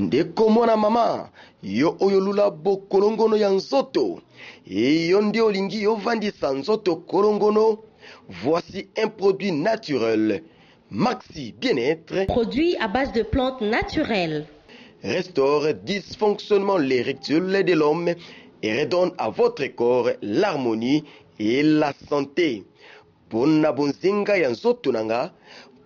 ndeko mwana mama yo oyo lula bokolongono ya nzoto yo nde olingi ovandisa nzoto kolongono. Voici un produit naturel, Maxi Bien-être, produit à base de plantes naturelles, restaure dysfonctionnement l'érectile de l'homme et redonne à votre corps l'harmonie et la santé. Pona bonzenga ya nzoto nanga,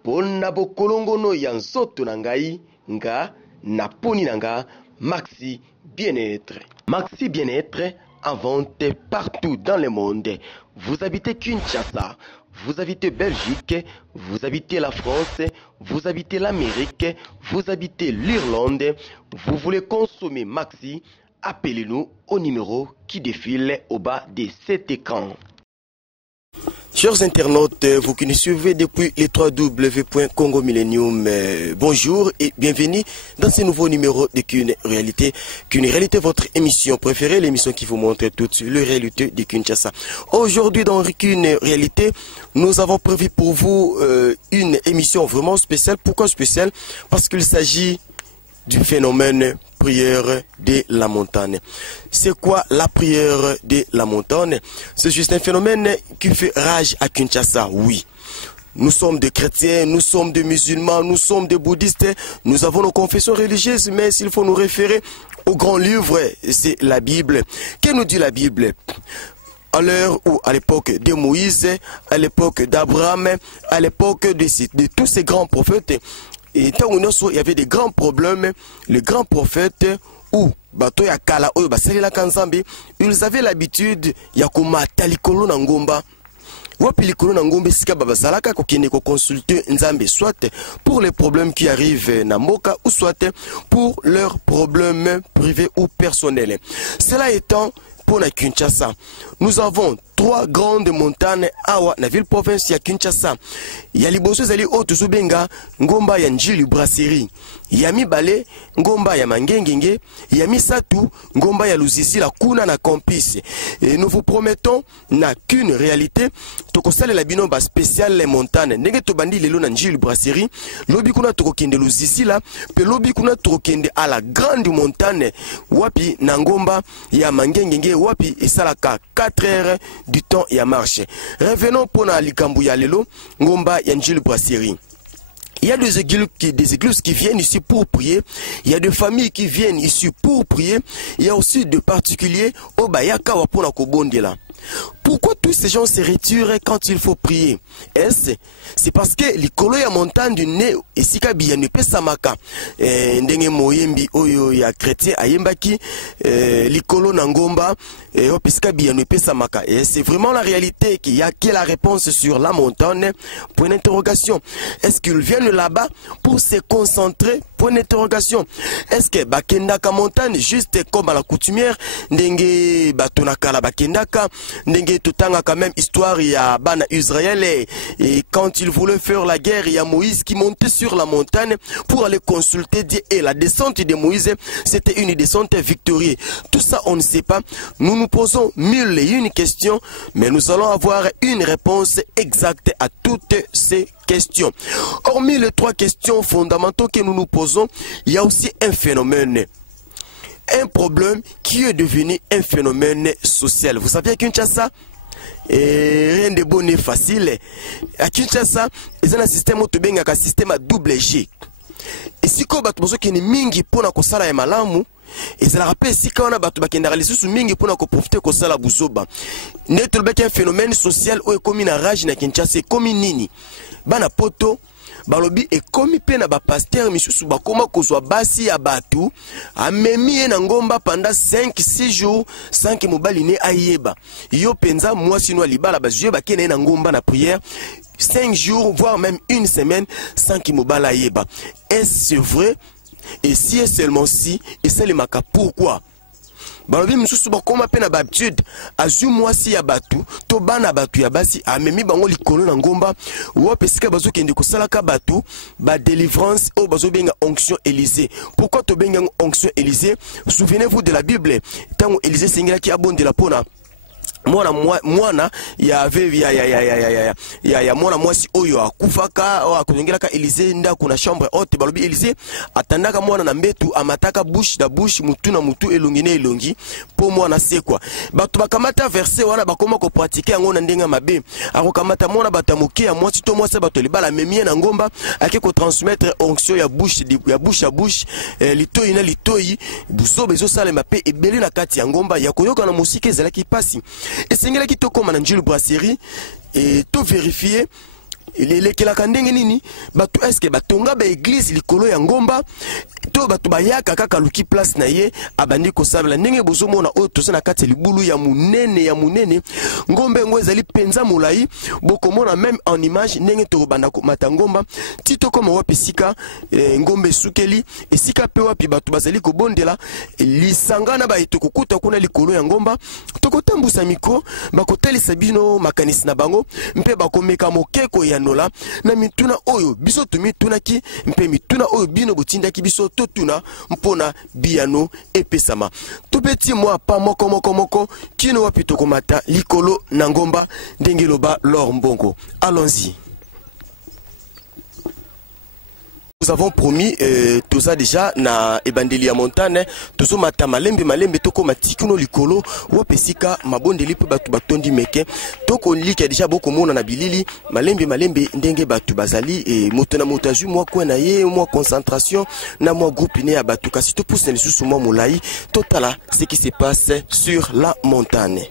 pona bokolongono ya nzoto nangai, nga na poni nanga, Maxi Bien-être. Maxi Bien-être en vente partout dans le monde. Vous habitez Kinshasa, vous habitez Belgique, vous habitez la France, vous habitez l'Amérique, vous habitez l'Irlande, vous voulez consommer Maxi, appelez-nous au numéro qui défile au bas de cet écran. Chers internautes, vous qui nous suivez depuis les www.congo Millennium, bonjour et bienvenue dans ce nouveau numéro de Qu'une réalité. Qu'une réalité, votre émission préférée, l'émission qui vous montre toutes les réalités de Kinshasa. Aujourd'hui dans Qu'une réalité, nous avons prévu pour vous une émission vraiment spéciale. Pourquoi spéciale? Parce qu'il s'agit du phénomène prière de la montagne. C'est quoi la prière de la montagne? C'est juste un phénomène qui fait rage à Kinshasa, oui. Nous sommes des chrétiens, nous sommes des musulmans, nous sommes des bouddhistes, nous avons nos confessions religieuses, mais s'il faut nous référer au grand livre, c'est la Bible. Que nous dit la Bible? À l'heure où, à l'époque de Moïse, à l'époque d'Abraham, à l'époque de tous ces grands prophètes, et tant il y avait des grands problèmes, les grands prophètes ou ils avaient l'habitude ya komata likolo na ngomba. Wapi likolo na ngombe sika babazalaka kokende ko consulter nzambe, soit pour les problèmes qui arrivent na mboka ou soit pour leurs problèmes privés ou personnels. Cela étant, pour la Kinshasa, nous avons 3 grandes montagnes awa na ville province ya Kinshasa. Ya liboso zali otuzubenga ngomba ya Njili Brasserie, ya mibale ngomba ya Mangengenge, ya misatu ngomba ya Luzisi la kuna na campus. Et nous vous promettons na qu'une réalité tokosala la binomba spéciale les montagnes ndenge to bandi lelo na Njili Brasserie, lobi kuna tokokende Luzisi la pe lobi kuna tokokende à la grande montagne wapi na ngomba ya Mangengenge wapi esalaka 4 heures du temps et à marcher. Revenons pour la likambu ya lelo ngomba ya Njili Brasserie. Il y a des églises qui viennent ici pour prier. Il y a des familles qui viennent ici pour prier. Il y a aussi des particuliers au Bayaka wa pona kobondela. Pourquoi tous ces gens se retirent quand il faut prier? C'est parce que likolo ya montagne du nez esika biya ne pesamaka ndenge moyembi oyo ya chrétien ayembaki likolo na ngomba opisika biya ne pesamaka. Et c'est vraiment la réalité qu'il y a que la réponse sur la montagne. Point d'interrogation. Est-ce qu'ils viennent là-bas pour se concentrer? Point d'interrogation. Est-ce que bakendaka montagne juste comme à la coutumière ndenge batonaka la bakendaka ndenge tutanga quand même histoire ya bana Israël et quand ils voulaient faire la guerre, il y a Moïse qui montait sur la montagne pour aller consulter Dieu, et la descente de Moïse c'était une descente victorieuse. Tout ça on ne sait pas. Nous nous posons 1001 questions, mais nous allons avoir une réponse exacte à toutes ces questions. Hormis les 3 questions fondamentales que nous nous posons, il y a aussi un phénomène, un problème qui est devenu un phénomène social. Vous savez à Kinshasa, rien de bon n'est facile. À Kinshasa, il y a un système où tu as un système à double G. Et si tu as un mingi pour na kosala ya malamu, et ça rappelle si quand on a battu bakenda réaliser sous mingi pour na ko profiter kosala buzoba. Net un phénomène social où est comme une rage na Kinshasa, comme nini. Bana poto balobi e komi pe na ba pasteur misusu bakoma kozwa basi ya batu amemi na ngomba pendant 5-6 jours sans que mobali ne ayeba yo penza mwasi no libala bazue bakene na ngomba na prière 5 jours voire même une semaine sans que mobali ayeba. Est-ce vrai? Et si est seulement si, et c'est le maka pourquoi? Balobi misusu bakoma pe na habitude azu mwasi ya batu to bana batu ya basi amemi bango likolo na ngomba wo pesika bazo kende kosala ka batu ba délivrance o bazo benga onction Élysée. Pourquoi to benga onction Élysée? Souvenez-vous de la Bible, tango Élysée sengela ki abondela pona mwana ya mwana mwasi oyo akufaka akongelaka Élysée nda kuna chambre haute balobi Élysée atandaka mwana na mbetu amataka bouche na bouche mutu na mutu elongi na elongi po mwana sekwa bato bakamata verset wana bakoma ko pratiquer yango na ndenga mabe akokamata mwana batamuke ya mwasi to mwasi bato libala memie na ngomba ake ko transmettre onction ya bouche à bouche litoyi na litoyi buso bezo sala mape ebele na kati ya ngomba ya koyoka na musike ezalaki pasi esengela ki tokoma na Jules Brasserie et to vérifier lekelaka ndenge nini bato eske batonga ba église likolo ya ngomba to bato bayaka kaka luki place na ye abandi kosabela ndenge bozomona oyo toza na kati libulu ya munene ngombe ngo ezali penza molai bokomona même en image ndenge tokobanda komata ngomba tito koma wapi sika ngombe sukeli esika pe wapi bato bazali kobondela lisangana ba etokokuta kuna likolo ya ngomba tokotambusa mikro bakotalisa bino makanisi na bango mpe bakomeka mokeko ya nola na mituna oyo biso tumitunaki mpe mituna oyo bino botindaki biso totuna mpona biano epesama topeti mwa pa moko kino wapi tokomata likolo na ngomba ndenge loba Lor Mbongo. Allons-y. Nous avons promis tout ça déjà na ebandeli ya montagne tozo mata malembe toko matikuno likolo wapesika mabondeli pe batu batondi meke toko lika déjà boko mona na bilili malembe ndenge batu bazali et moto na motazu moi ko na ye moi concentration na moi groupe ne ya batu kasi to pousse na susu moi molai totala ce qui se passe sur la montagne.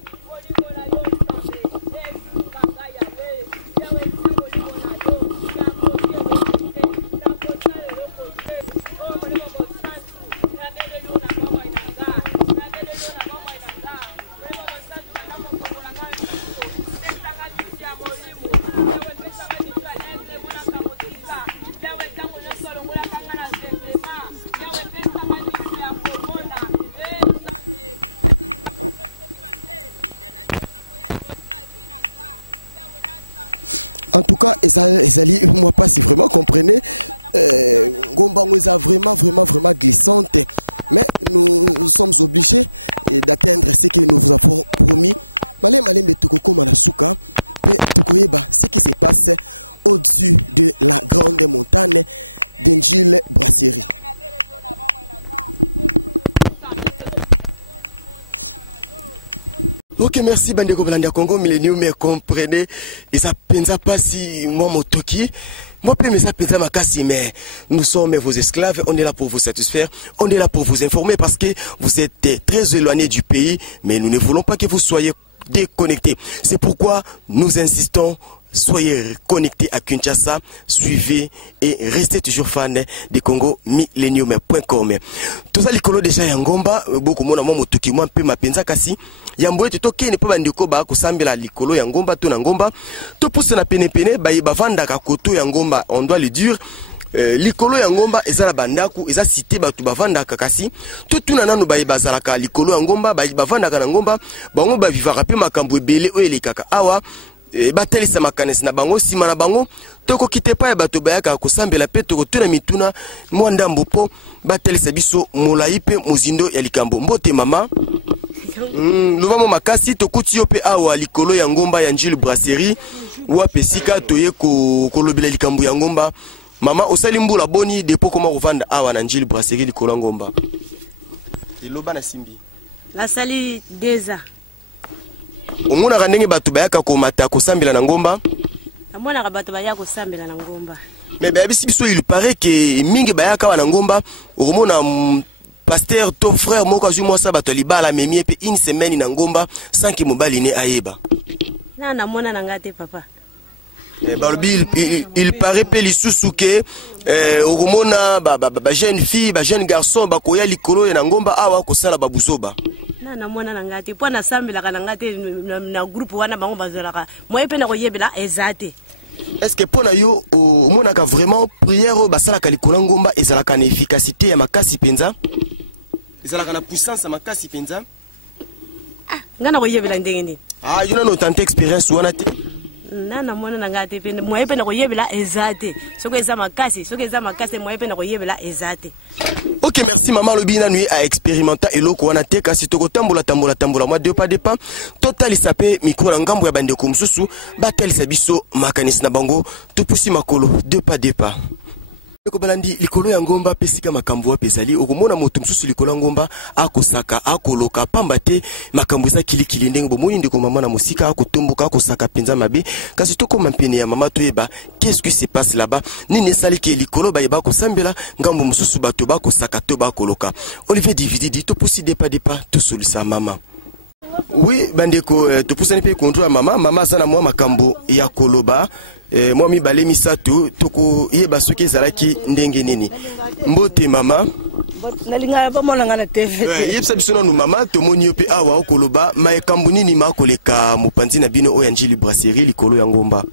Ok, merci Bandeko Balanda Congo Millennium, mais comprenez, et ça pensa pas si moi motoki, moi mais ça pensa ma casse, mais nous sommes vos esclaves, on est là pour vous satisfaire, on est là pour vous informer parce que vous êtes très éloignés du pays, mais nous ne voulons pas que vous soyez déconnectés. C'est pourquoi nous insistons. Soyez connectés à Kinshasa, suivez et restez toujours fans de Congo Millennium.com. Tout ça, les colos déjà Yangomba, beaucoup mon amour motoki, moi, peu ma penza kasi. Yamboé, tu toke, ne peut pas ndiko ba, kusambela likolo Yangomba, tu Nangomba. Tu pousses na pene, ba vanda kakoto Yangomba, on doit le dire. Likolo ya ngomba ezala bandaku eza cité batu bavanda kakasi totuna nanu bayi bazalaka likolo ya ngomba bayi bavanda kana ngomba bango ba vivaka pe makambo ebele oyele kaka awa batelisa makanesi na bango sima na bango toko kite pa ya bato bayaka kosambela pe toko tuna mituna mwanda mbopo batelisa biso molai pe mozindo ya likambo mbote mama luvamo makasi tokuti yo pe awa likolo ya ngomba ya Jules Brasserie wapesika toye kolobela likambo ya ngomba. Mama osali mbula boni depo koma kovanda awa na Jules Brasserie likolo ngomba. Iloba na simbi. La sali deza. Omona kandenge batu bayaka komata kosambela na ngomba. Amona bato bayaka kosambela na ngomba. Mais bisi biso il paraît que mingi bayaka wana ngomba omona pasteur ton frère moko azu moi ça bato libala memie pe une semaine na ngomba sans que mobali ne ayeba. Na mona na ngate papa. Il paraît que les sous-souké, jeune fille, jeune garçon, bakoya likolo ya ngomba awa kosala babuzoba. Na mona na ngate po na sambela kana ngate na groupe wana bango bazolaka. Moi pe na koyebela ezate. Est-ce que pona yo mona ka vraiment prière basala ka likolo ngomba ezala kana efficacité ya makasi penza? Ezala kana puissance ya makasi penza? Ah, ngana koyebela ndenge ni. Ah, yo na no tante expérience wana te. Nana mona na ngate pe moye pe na koyebela ezate soki eza makasi moye pe na koyebela ezate. Ok, Ok, merci maman lobina nuit à expérimenter et loko wana te kasi toko tambola moi deux pas total isape micro na ngambo ya bande ko mususu batal sabiso makanis na bango tupusi makolo deux pas. Ko balandi likolo ya ngomba pesika makambo wa pezali okomona moto mususu likolo ya ngomba akosaka akoloka pamba te makambo za kilikili ndenge bomoni ndeko mama na musika akotomboka akosaka penza mabe kasi toko mampene ya mama toyeba qu'est-ce qui se passe là-bas nini sali ke likolo ba yeba ko sambela ngambo mususu bato ba kosaka to ba koloka Olivier Dividi to poussi pas to solisa mama. Oui, bandeko to poussani pe contrôle mama sana moi makambo ya koloba moi mi bale misatu toko yeba soki ezalaki ndenge nini mbote mama nalinga bomona ngana TV yebisa biso nanu mama tomoni yo pe awa okoloba makambo nini makoleka mopanzi na bino oyo Angile Brasserie likolo ya ngomba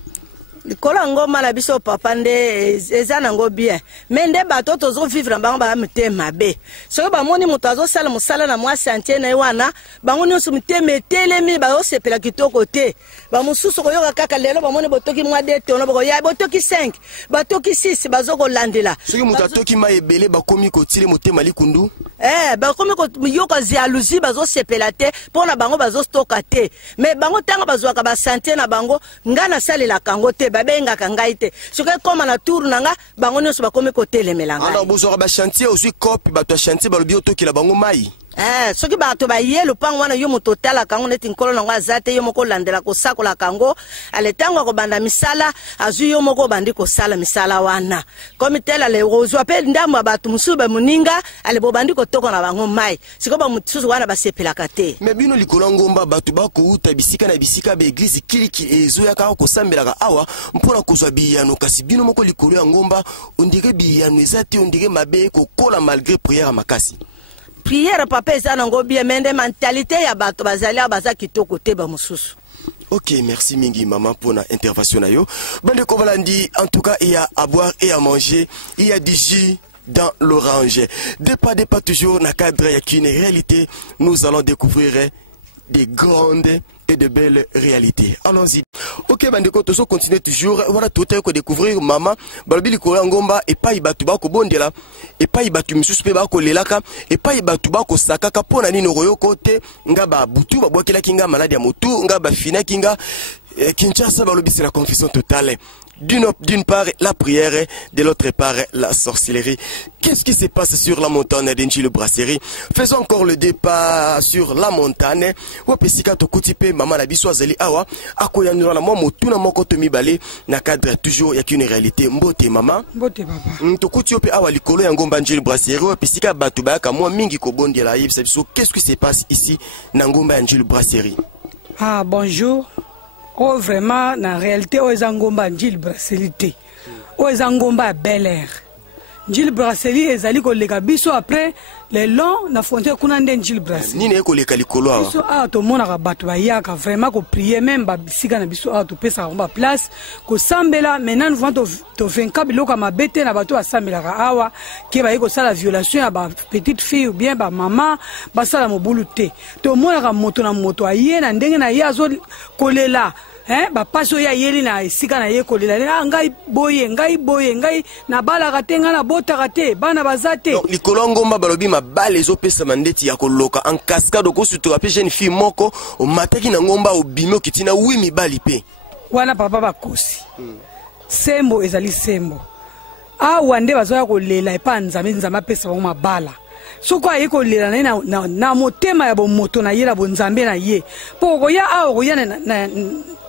likolo ngoma na biso papa nde eza nango bien mais nde bato tozo vivre bango ba mutema be soki bamoni moto azosala mosala na mwasi antie na ye wana bango nyonso mutema etelemi baosepela kitoko te bamosusu koyoka kaka lelo bamoni botoki mwa de te ono bokoya botoki 5 batoki 6 bazokolandela soki moto atoki ma ebele bakomi kotile motema likundu bakomi koyoka jalousie bazosepela te mpona bango bazostoka te mais bango ntango bazwaka basantie na bango nga nasalelaka yango te babengaka ngai te soki ekoma na tour nanga bango nyonso bakomi kotelemela ngai alors bozwaka bachantier ozwi cope bato ya chantier balobi otokela bango mai soki bato baye lopango wana yo moto otalaka yango neti nkolo nango aza te yo moko olandela kosakolaka yango ale ntango akobanda misala azwi yo moko obandi kosala misala wana komi tele ale ozwa mpe ndambo ya bato mosusu bamoninga ale bobandi kotoka na bango mai sikoyo bamosusu wana basepelaka te me bino likolo ya ngomba bato bakouta bisika na bisika baeglize kiliki ezoyaka kosambelaka awa mpona kozwa biyano kasi bino moko likolo ya ngomba ondire biyano eza te ondire mabe kokola malgré prière makasi prière papa eza nango bien mende mentalité ya bato bazali baza kitoko te bamosusu. Ok, merci mingi maman pour la intervention na yo. Bande ko balandi en tout cas il y a à boire et à manger, il y a du jus dans l'orange. Des pas toujours na cadre ya qu'une réalité, nous allons découvrir des grandes et de belles réalités. Allons-y. Ok, bandeko, tozo continue toujours. Voilà, tout est découvrir maman. Balobi likolo ngomba et pas ibatu ba ko bondela et pas ibatu misusu pe ba ko lelaka et pas ibatu ba ko sakaka pona nini royo kote ngaba butu ba bwakela kinga malade ya motu ngaba fina kinga Kinshasa balobi c'est la confusion totale. D'une part la prière, de l'autre part la sorcellerie. Qu'est-ce qui se passe sur la montagne d'Angile Brasserie? Faisons encore le départ sur la montagne. Wapesika tokutipe mama na biso azali awa akoyanira na motuna moko to mibale na cadre toujours ya qu'une réalité mbote mama. Mbote papa. Tokuti ope awa likolo ya ngomba Angile Brasserie wapesika batu bayaka mwa mingi ko bondela yebisa biso qu'est-ce qui se passe ici na ngomba Angile Brasserie? Ah bonjour. Oh vraiment na réalité o ezangomba Angile Brasserie te. O ezangomba Bel Air. Angile Brasserie ezali ko leka biso après les longs na frontière kuna nde Angile Brasserie. Nini ko leka likolo awa. Biso a to mona ka bato ba yaka vraiment ko prier même ba bisika na biso a to pesa ba place ko sambela maintenant nous to venka biloko mabete na bato asambela ka awa ke ba yiko sala violation ya ba petite fille ou bien ba maman ba sala mobulu te. To mona ka moto na moto aye na ndenge na yazo kolela. Ba paso ya yeli na esika na ye kolela ngai boye ngai na bala katenga na bota kate bana bazate donc likolo ngomba balobi mabale ezopesa mandeti ya koloka en cascade ko sutura pe jeune fille moko o mataki na ngomba obimo kitina wi mibali pe wana papa bakosi sembo ezali sembo awa nde bazoya kolela epa nzambe apesa bango mabala soko aye kolela na motema ya bomoto na ye na bonzambe na ye po koya awa koya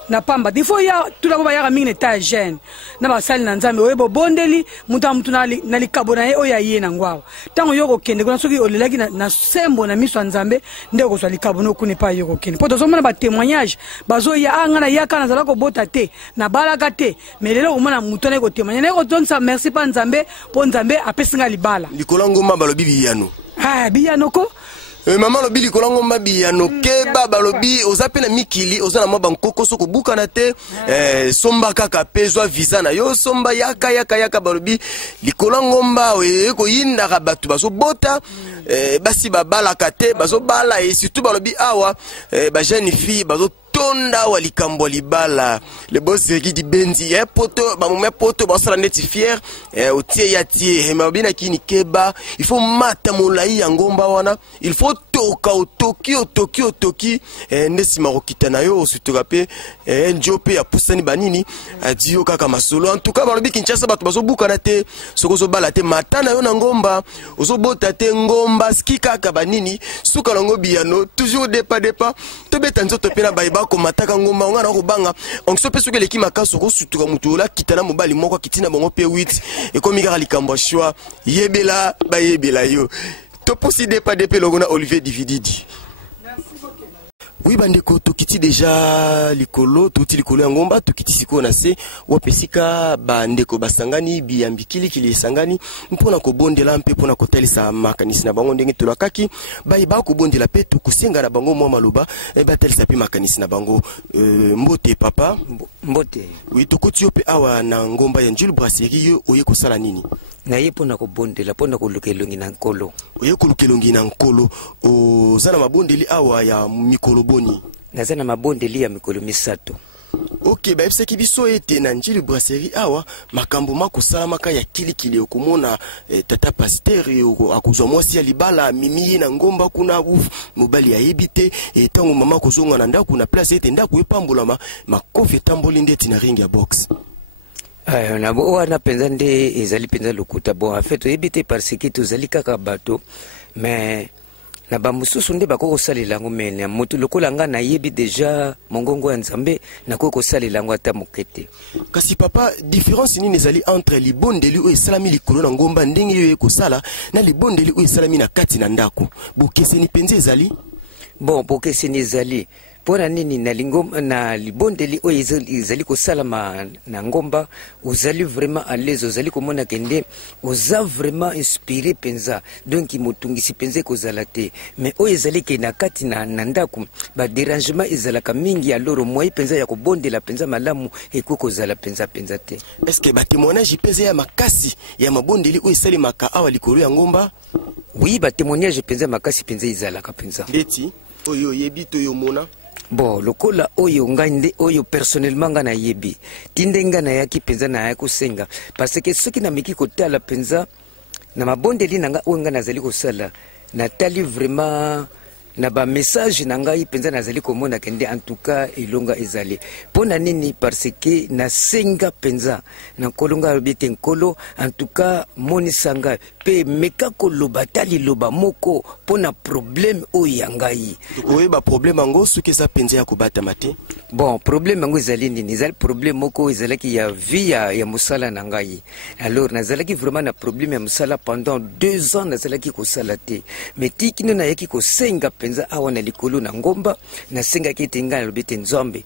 na pamba il faut ya tula ko bayaka mingi neta jeune na basali na nzambe oyebo bondeli mutu na likabo na ye oya ye na ngwawa tango yoko kende kuna soki olelaki na sembo na miso nzambe nde ko swali likabo no kune pa yoko kende poto zomona ba témoignage bazo ya anga na yaka na zala ko bota te na balaka te mais lelo komona mutu na ko témoigner na ko tonsa merci pa nzambe po nzambe apesinga libala likolo ngoma balobi biyano biyano ko maman lobi likolo ngomba biyano keba balobi ozape na mikili ozana mwa bankoko soko buka na te somba kaka pezwa visa na yo somba yaka balobi likolo ngomba ko yinda batu baso bota basi babala kate baso bala et surtout balobi awa ba jeune fille baso tonda walikambo libala le boss qui dit benzi poto ba mome poto ba sala neti fier otie ya tie mabina kini keba il faut mata molai ya ngomba wana il faut toka au Toki ndesi marokita na yo sutokape njope ya pusani banini adio kaka masolo en tout cas balobi Kinshasa bato bazo bukana te sokozo bala te mata na yo na ngomba ozo bota te ngomba ski kaka banini suka longo biano toujours depa to beta nzoto pena baiba ko mataka ngomba ngana ko banga on so peso ke leki makaso ko sutuka mutola kitana mobali moko kitina bango pe 8 e komi kaka likambo shwa yebela bayebela yo to posi depa logona Olivier Divididi. Oui bandeko tokiti déjà likolo tuti likolo ya ngomba tokiti siko na se wapesika bandeko basangani biyambikili kili sangani mpona ko bondela mpe mpona ko telisa makanisi na bango ndenge tolakaki ba ko bondela pe tukusenga na bango mwa maloba ba telisa pe makanisi na bango mbote papa mbote. Oui tokoti yo pe awa na ngomba ya Njulu Brasserie yo oye ko sala nini na ye pona ko bondela pona ko lukelongi na nkolo oye ko lukelongi na nkolo o zana mabondeli awa ya mikolo boni nazana mabondeli ya mikolo misato. Ok ba ebiseki biso ete na Njulu Brasserie awa makambo makosala maka ya kilikili okomona tata pasteur akuzwa mwasi ya libala mimi na ngomba kuna mobali ya yebite etango mama kozonga na ndaku na place ete ndaku epambolama makofi tamboli ndeti na ring ya box. Na bo wana penza nde ezali penza lokuta bon en fait oyebite parce que tozali kaka bato mais na ba mususu nde bako kosalela ngo mene moto lokola nga na yebi déjà mongongo ya Nzambe na ko kosalela ngo ata mokete. Kasi papa différence nini ezali entre libondeli o esalami likolo na ngomba ndenge yo ekosala na libondeli o esalami na kati na ndako bokeseni penza ezali bon bokeseni ezali pona nini na lingomba na libondeli o ezali kosalama na ngomba ozali vraiment à l'aise ozali komona kende oza vraiment inspiré penza donc motungisi penza kozala te mais o ezali ke na kati na ndako ba dérangement ezalaka mingi alors moi penza ya kobondela penza malamu eko kozala penza te. Est-ce que ba témoignage penza ya makasi ya mabondeli o esali maka awa likolo ya ngomba? Oui ba témoignage penza makasi penza ezalaka penza beti oyo yebito yo mona. Bon lokola oyo ngande oyo personnellement nga na yebi tindenga na yaki penza na yako senga parce que soki na miki kotala penza na mabondeli nanga oyo nga nazali kosala na tali vraiment na ba message na ngai penza nazali komona kende en tout cas ilonga ezali pona nini parce que na senga penza na kolonga bite nkolo en tout cas moni sanga pe meka koloba tali loba moko pona problème o yangai oye ba problème ngo suki sa penza ya kobata mate. Bon problème ngo ezali nini ezali problème moko ezali ki ya vie ya musala na ngai alors nazali ki vraiment na problème ya musala pendant 2 ans nazali ki kosala te mais tikino na yaki kosenga penza awa na likolo na ngomba na senga ki tenga na lobete Nzambe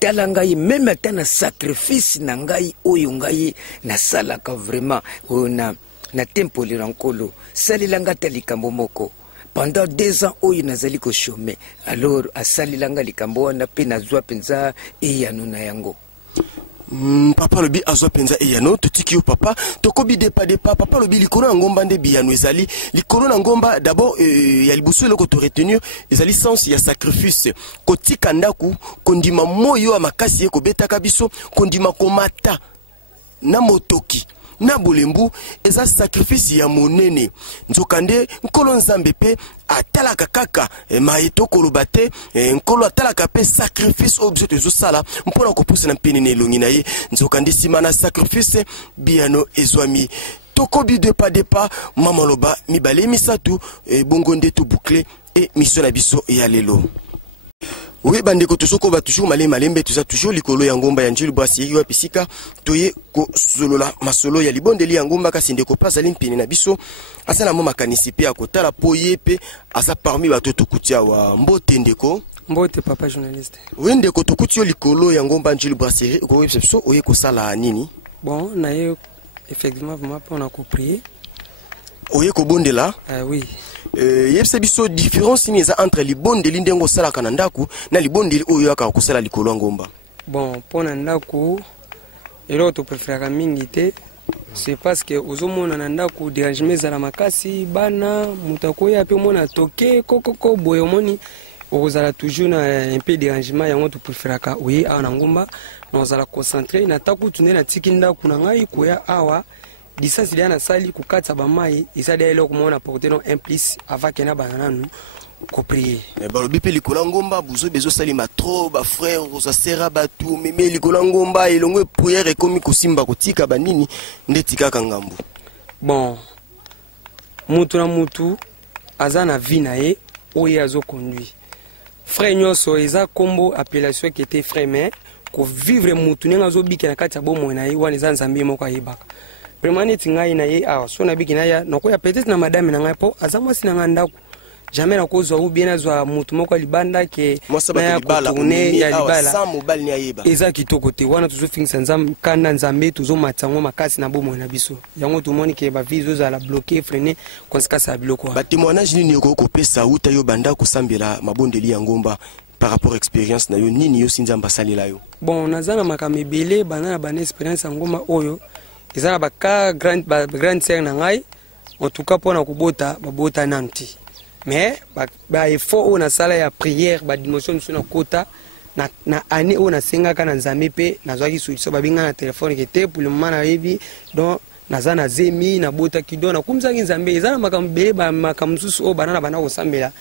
tala ngai même ata na sacrifice na ngai oyo ngai na salaka vraiment na tempo le rankolo salilanga talikambo moko pendant 2 ans oyo nazali ko chômer alors asalilanga likambo wana pe nazwa penza eyano na yango. Papa lobi azwa penza eyano totiki yo papa tokobi depa papa lobi likolo na ngomba nde biyano ezali likolo na ngomba d'abord ya libuso loko to retenir ezali sens ya sacrifice kotika ndaku kondima moyo ya makasi ye kobetaka biso kondima komata na motoki na bolembu eza sacrifice ya monene nzokande nkolo Nzambe pe atalaka kaka maito koloba te nkolo atalaka pe sacrifice objet ezo sala mpona kopousa na penene elongi na ye nzokande sima na sacrifice biano ezwami tokobi depa mamaloba mibale misatu bongo nde to boucler et mission na biso ya lelo. Oui bandeko tosoko ba toujours malembe tuza toujours likolo ya ngomba ya Njulu Brasserie wa pisika toye ko solola masolo ya libondeli ya ngomba kasi ndeko pas ali mpini na biso asala mo makanisi pe akotala poye pe asa parmi bato tokutia wa mbote ndeko mbote papa journaliste. Oui ndeko tokutia likolo ya ngomba Njulu Brasserie ko webso oye ko sala nini? Bon na ye effectivement vraiment on a compris oye ko bondela oui. Yebse biso différence ni eza entre libondeli ndengo sala kana ndaku na libondeli oyo aka kusala likolo ngomba. Bon pona ndaku elo to préfère mingi te c'est parce que ozomona na ndaku dérangement za la makasi bana mutako ya pe mona toke kokoko boyomoni okozala toujours na un peu dérangement yango topréféraka oye awa na ngomba na ozala concentré na takutu nde natiki ndako na ngai koya awa distance lia nasali kokatisa bamai eza dia eloko moko na porte no implice avake na bana nanu koprier balobi mpe likolo ya ngomba bozobi ezosalema tro bafrère ozasera bato meme likolo ya ngomba elongo priere ekomi kosimba kotika banini nde tikaka ngambu. Bon mutu na mutu aza na vie na ye oyo azoconduire frère nyonso eza kombo appellation qui était frère mais kovivre mutu ndenge azobiki na kati ya bomoi na ye wana eza nzambe moko ayebaka vraiment neti ngai na ye awa so nabiki na ye nakoya peut-être na madame na ngai mpo aza mwasi na ngai ndako jamais nakozwa ou bien azwa mutu moko ya libanda ke ya kotourne ya libala eza kitoko te wana tozofingisa nzambe kanda nzambe tozomata yango makasi na bomoi na biso yango tomoni ke bavie ezozala bloqué freine conséquence ya biloko batémoignage nini okoki kopesa uta yo banda kosambela mabondeli ya ngomba par rapport à expérience na yo nini yo sinzamba salela yo? Bon naza na makambo ebele bana na bana expérience ya ngomba oyo eza na baka grande sœur na ngai en tout cas mpona kobota babota nanu te mais baeffort oyo nasala ya prière badimension miso na kota na année oyo nasengaka na nzambe mpe nazwaki solution babinga na telefone ke te pour le moment nayebi donc naza na zemi nabotaki donc nakumisaki nzambe eza na makambo ebele bamakambo mosusu oyo bana na bana kosambela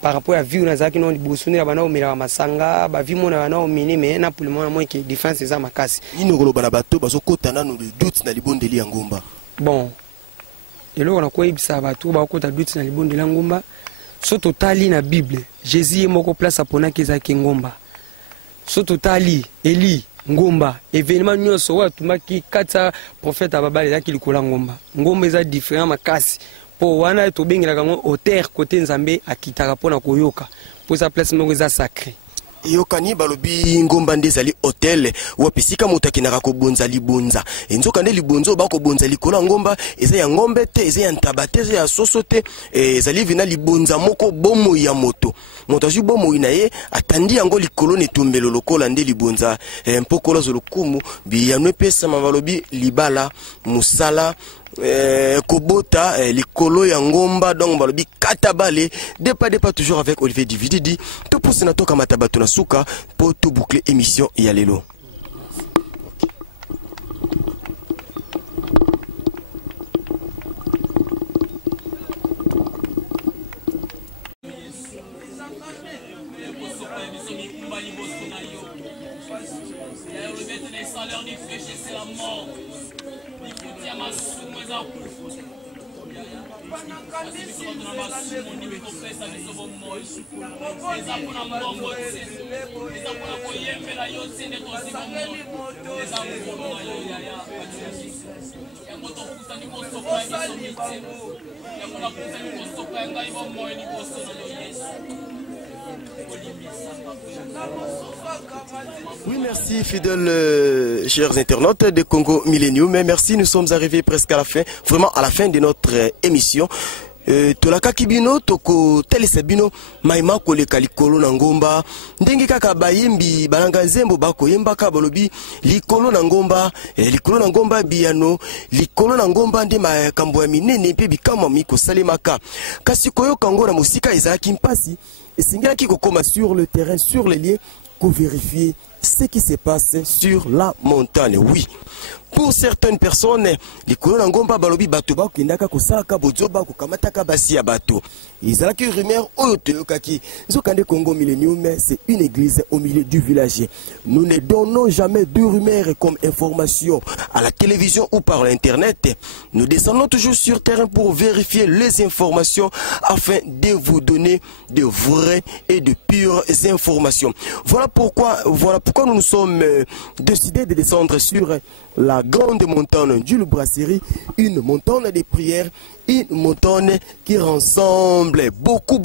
par rapport à vie nazalaki no liboso nde na bana omela masanga bavi mona bana omini mais na pour le moment moi ke différence eza makasi nini okoloba na bato bazokota nanu le doute na libondeli ya ngomba? Bon eloko nakoyebisa bato bakota doute na libondeli ya ngomba so totali na bible jésus ye moko place aponaki ezalaki ngomba so totali eli ngomba événement nyonso oyo atumaki kati ya prophète ababala ezalaki likolo ya ngomba ngomba eza différent makasi mpo wana tobengelaka ngo auteur kote nzambe akitaka mpona koyoka mpo eza place moko eza sacré yokani balobi ngomba nde ezali hotel wapisika moto akinaka kobonza libonza enzoka nde libonzo bakobonza likolo ya ngomba eza ya ngombe te eza ya ntaba te eza ya soso te ezali vina libonza moko bomoi ya moto moto azwi bomoi na ye atandi yango likolo netumbelo lokola nde libonza mpokolo zolokumu biyano epesama balobi libala musala kobota likolo ya ngomba donc balobi kata bale depa toujours avec Olivier Divididi to pousse na toka matabato na suka pour tout boucler émission ya lelo. Oui, merci fidèles chers internautes de Congo Millennium. Mais merci, nous sommes arrivés presque à la fin, vraiment à la fin de notre émission. Tolaka kibino toko telesabino maima koleka likolo na ngomba ndenge kaka bayembi balanga nzembo bako yembaka balobi likolo na ngomba biano likolo na ngomba nde makambo ya minene mpe bikama miko salemaka kasi koyoka ngo na musika ezalaki mpasi esingaki kokoma sur le terrain sur les lieux pour vérifier ce qui se passe sur la montagne. Oui, pour certaines personnes, les colons ngomba balobi bato ba kindaka kosalaka bozoba kokamataka basi ya bato. Izalaki rumeur oyo kaki. Zokande Congo Millennium, c'est une église au milieu du village. Nous ne donnons jamais de rumeurs comme information à la télévision ou par l'internet. Nous descendons toujours sur terrain pour vérifier les informations afin de vous donner de vraies et de pures informations. Voilà pourquoi nous nous sommes décidés de descendre sur la grande montagne du Brasserie, une montagne de prières, une montagne qui rassemble beaucoup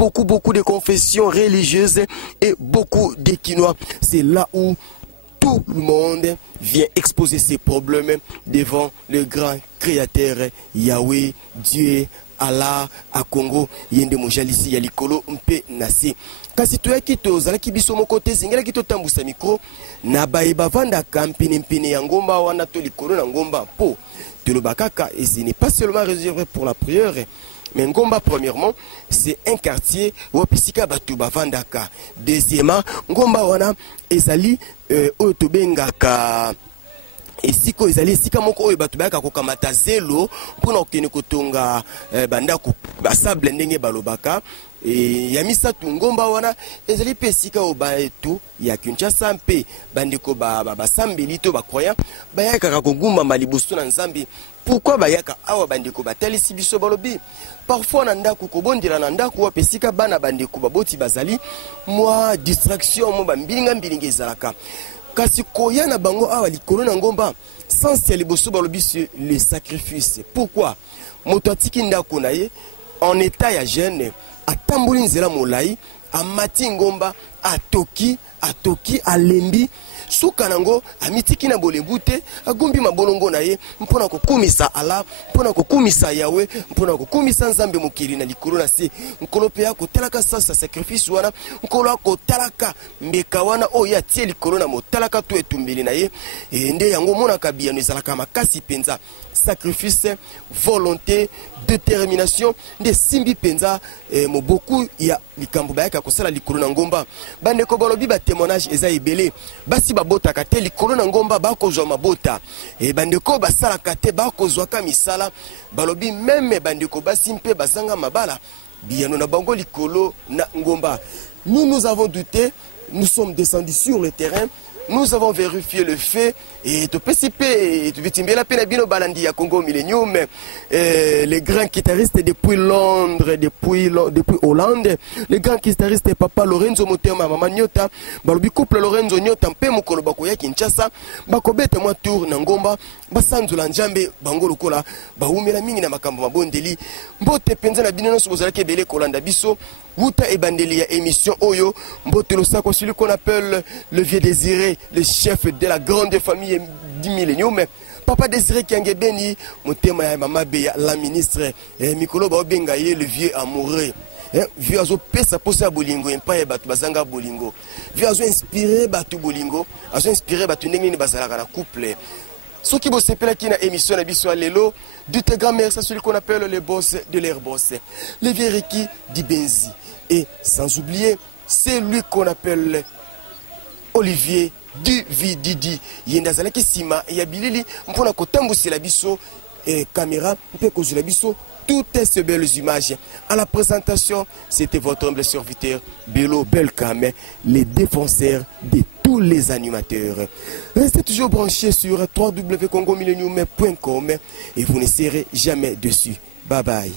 de confessions religieuses et beaucoup de Quinois. C'est là où tout le monde vient exposer ses problèmes devant le grand créateur Yahweh, Dieu, Allah, à Congo, yende mojalisi ya likolo mpe nasi. Kasi toyaki tozalaki biso moko te zingelaki totambusa mikro na baeba vanda kampene ya ngomba wana to likolo na ngomba po tolobakaka et ce n'est pas seulement réservé pour la prière Mais Ngomba, premièrement, c'est un quartier où Pisika Batuba Vandaka. Deuxièmement, Ngomba wana ezali Otobengaka. Esiko ezali esika moko oyo bato bayaka kokamata zelo mpona kokende kotonga bandako basable ndenge balobaka. Ya misatu Ngomba wana ezali pe esika oyo bato ya Kinshasa mpe bandeko basambeli to bakroya bayakaka kogumba liboso na Nzambe. Pourquoi bayaka awa bandeko batalisi biso balobi parfois na ndako kobondela na ndako wa pesika bana bandeko baboti bazali mwa distraction mo bambilinga ezalaka. Kasi koya na bango awa likolo na Ngomba sans ya liboso balobi sur le sacrifice. Pourquoi moto atiki ndako na ye en état ya jeune atamboli nzela molai amati Ngomba atoki alembi suka nango amitiki na bolembu te agumbi mabolongo na ye mpona kokumisa ala mpona kokumisa Yawe mpona kokumisa Nzambe mokili na likolo na se nkolo pe akotalaka sasa sacrifice wana nkolo akotalaka mbeka wana oyo atie likolo na motalaka to etumbeli na ye nde yango monaka biyano ezalaka makasi penza sacrifice volonté détermination nde simbi penza moboku ya likambo bayaka kosala likolo na Ngomba bandeko balobi ba témoignage eza ebele basi babotaka te likolo na Ngomba bakozwa mabota bandeko basalaka te bakozwaka misala balobi meme bandeko basi mpe bazanga mabala biyano na bango likolo na Ngomba. Nous avons douté, nous sommes descendus sur le terrain, nous avons vérifié le fait et tout PCP, la peine à Balandi à Congo Millennium, les grands guitaristes depuis Londres, depuis Hollande, les grands guitaristes Papa Lorenzo Motema, Mama Nyota, Balobi couple Lorenzo Nyota, Mpe Mokolo Bakoya Kinshasa, Bakobete moi tour Nangomba, Basanzula Njambe, Bango Lokola, Baumela Mingi na Makambo Mabondeli, Mbote Penza na Binono Sobozalake Bele Kolanda Biso, Wuta et Bandeli à émission Oyo, Mbote Losako, celui qu'on appelle le vieux désiré, le chef de la grande famille du millénium. Papa Désiré Kiangebeni, Motema ya Mama Beya, la ministre, Mikolo Baobengaye, le vieux amoureux. Vieux azo pesa posa bolingo, empire batu bazanga bolingo. Vieux azo inspiré batu bolingo, azo inspiré batu ndenge ni bazalaka na couple. Ceux qui bossent qui na émission na biso lelo, du te grand-mère, c'est celui qu'on appelle les boss de l'air boss. Les vieux Riki di Benzi. Et sans oublier, c'est lui qu'on appelle Olivier du Vididi. Yendazalaki sima ya bilili mpona kotambusela biso caméra mpe kozula biso toutes ces belles images. À la présentation, c'était votre humble serviteur Bello Belkame, les défenseurs de tous les animateurs. Restez toujours branchés sur www.congomillennium.com et vous ne serez jamais dessus. Bye bye.